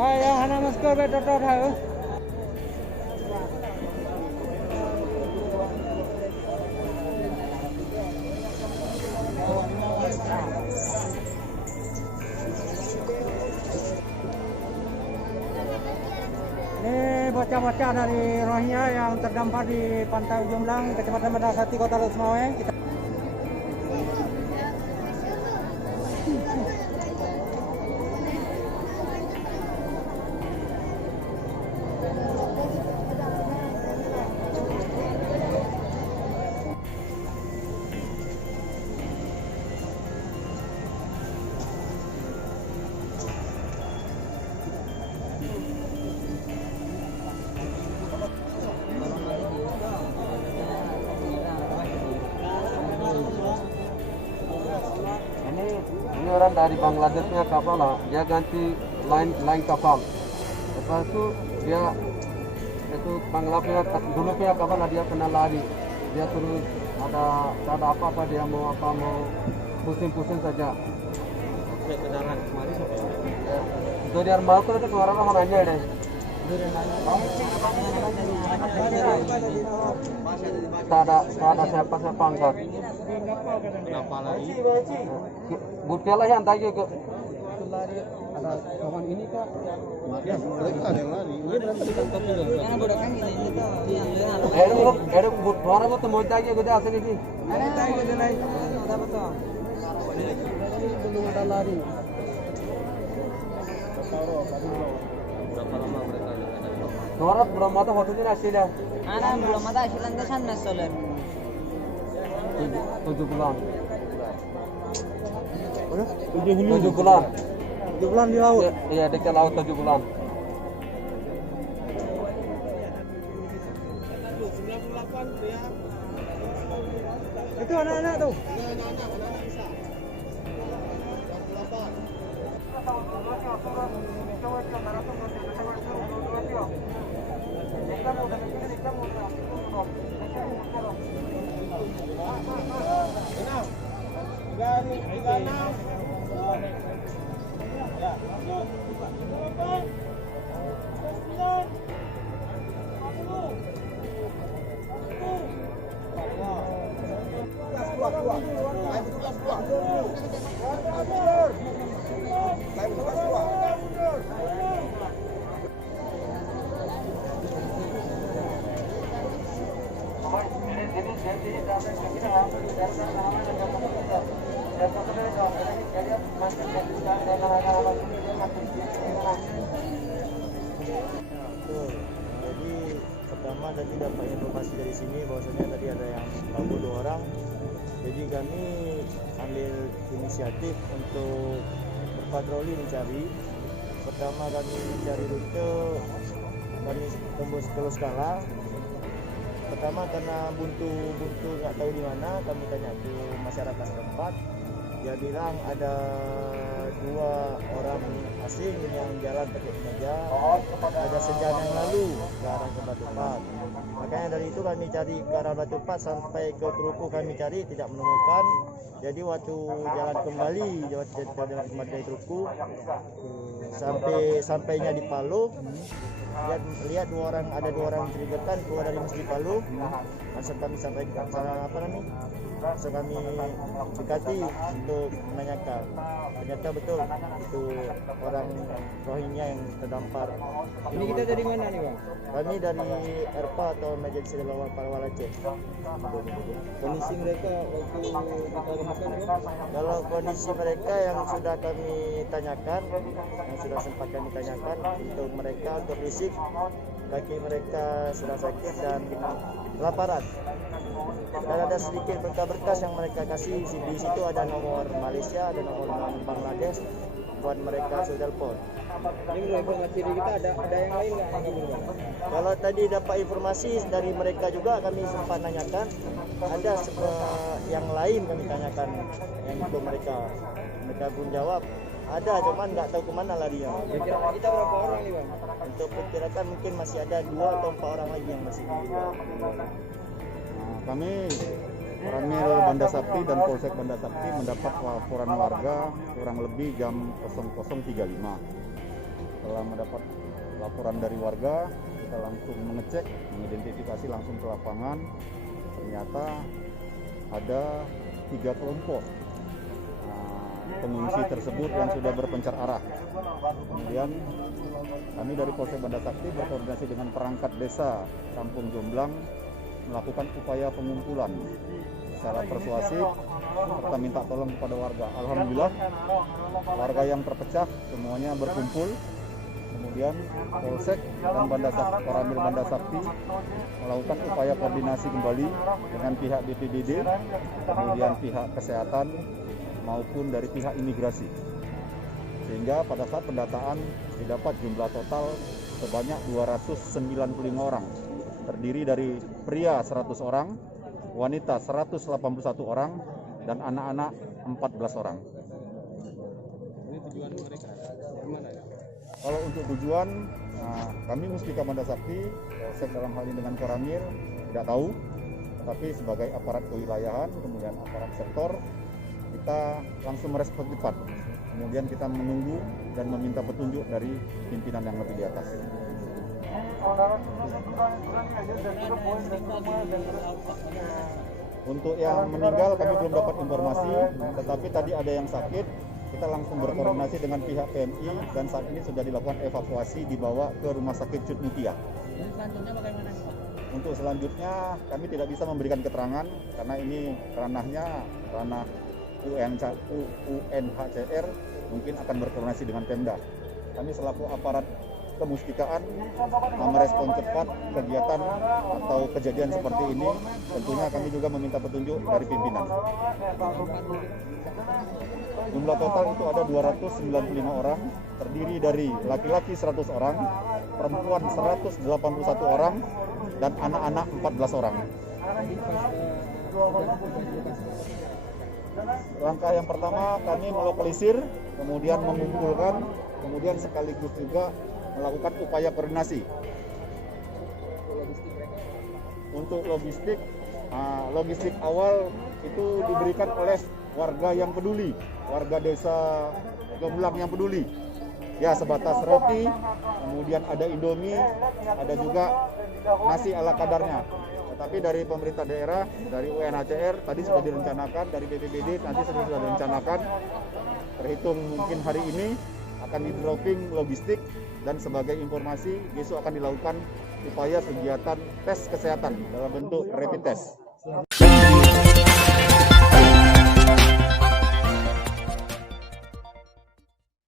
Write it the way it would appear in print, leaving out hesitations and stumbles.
Ayo, hana masker betul tahu. Ini bocah-bocah dari Rohingya yang terdampar di Pantai Ujung Belang, Kecamatan Medasati, Kota Lusmawe. Ini orang dari Bangladeshnya kapal lah, dia ganti lain kapal. Lepas itu dia Bangladesh dulu punya kapal lah, dia pernah lari. Dia terus ada apa dia mau pusing-pusing saja. Sampai ke darat kemarin sampai. Itu dia mau ke orang orangnya deh. Tak ada siapa-siapa angkat. Kenapa lagi? Bukti lah yang tadi ke ada kawan ini kak. Ya, mereka ada yang lari. Karena bodokan ini tuh. Ada orang itu mau tanya gue asal ini. Ada tanya gue naik. Ada betul. Belum ada lari. Berapa lama mereka ada? Orang belum ada hotelnya hasilnya. Anak belum ada hasilnya ke sana solar. 7 bulan. 7 bulan. 7 bulan di laut. Iya, di laut 7 bulan. Itu anak-anak tuh. Jadi pertama tadi dapat informasi dari sini bahwasanya tadi ada yang kabur 2 orang. Jadi kami ambil inisiatif untuk berpatroli mencari. Pertama kami mencari rute, kami tembus ke Skala. Pertama karena buntu nggak tahu di mana, kami tanya ke masyarakat setempat. Dia bilang ada 2 orang asing yang jalan pakai kemeja, ada sejam yang lalu ke arah ke Batu Pat. Makanya dari itu kami cari ke arah Batu Pat sampai ke Keruku, kami cari tidak menemukan. Jadi waktu jalan kembali dari Keruku sampainya di Palu, lihat ada 2 orang mencurigakan keluar dari Masjid Palu. Langsung kami sampai ke sana langsung kami dekati untuk menanyakan. Ternyata betul itu orang Rohingya yang terdampar. Ini kita dari mana nih, Bang? Kami dari ERPA atau Majelis Ulama Parawal Aceh. Kondisi mereka waktu kita temukan, Bang? Kalau kondisi mereka yang sudah kami tanyakan, yang sudah sempat kami tanyakan, untuk mereka untuk fisik, kaki mereka sudah sakit dan kelaparan. Dan ada sedikit berkas-berkas yang mereka kasih. Di situ ada nomor Malaysia, ada nomor Bangladesh buat mereka sudah telepon. Ini menurut informasi kita ada yang lain nggak yang kabur, Bang? Kalau tadi dapat informasi dari mereka juga, kami sempat nanyakan, ada yang lain kami tanyakan yang itu mereka pun jawab ada, cuman nggak tahu kemana larinya. Kira-kira kita berapa orang nih, Bang? Untuk perkirakan mungkin masih ada 2 atau 4 orang lagi yang masih di luar. Kami Koramil Banda Sakti dan Polsek Banda Sakti mendapat laporan warga kurang lebih jam 00.35. Setelah mendapat laporan dari warga, kita langsung mengecek, mengidentifikasi langsung ke lapangan. Ternyata ada 3 kelompok pengungsi tersebut yang sudah berpencar arah. Kemudian kami dari Polsek Banda Sakti berkoordinasi dengan perangkat desa Kampung Jomblang melakukan upaya pengumpulan secara persuasif serta minta tolong kepada warga. Alhamdulillah warga yang terpecah semuanya berkumpul. Kemudian Polsek dan Koramil Banda Sakti melakukan upaya koordinasi kembali dengan pihak BPBD, kemudian pihak kesehatan maupun dari pihak imigrasi. Sehingga pada saat pendataan didapat jumlah total sebanyak 295 orang. Terdiri dari pria 100 orang, wanita 181 orang, dan anak-anak 14 orang. Ini tujuan mereka kemana ya? Kalau untuk tujuan, kami Mustika Banda Sakti, Polsek dalam hal ini dengan Koramil, tidak tahu. Tetapi sebagai aparat kewilayahan, kemudian aparat sektor, kita langsung merespon cepat. Kemudian kita menunggu dan meminta petunjuk dari pimpinan yang lebih di atas. Untuk yang meninggal kami belum dapat informasi, tetapi tadi ada yang sakit, kita langsung berkoordinasi dengan pihak PMI dan saat ini sudah dilakukan evakuasi dibawa ke Rumah Sakit Cut Mutia. Selanjutnya bagaimana? Untuk selanjutnya kami tidak bisa memberikan keterangan karena ini ranah UNHCR, mungkin akan berkoordinasi dengan Pemda. Kami selaku aparat kemustikaan merespon cepat kegiatan atau kejadian seperti ini. Tentunya kami juga meminta petunjuk dari pimpinan. Jumlah total itu ada 295 orang, terdiri dari laki-laki 100 orang, perempuan 181 orang, dan anak-anak 14 orang. Langkah yang pertama kami melokalisir, kemudian mengumpulkan, kemudian sekaligus juga melakukan upaya koordinasi. Untuk logistik awal itu diberikan oleh warga yang peduli, warga desa Jomblang yang peduli. Ya, sebatas roti, kemudian ada Indomie, ada juga nasi ala kadarnya. Tetapi dari pemerintah daerah, dari UNHCR tadi sudah direncanakan, dari BPBD nanti sudah direncanakan, terhitung mungkin hari ini akan di-dropping logistik, dan sebagai informasi besok akan dilakukan upaya kegiatan tes kesehatan dalam bentuk rapid test.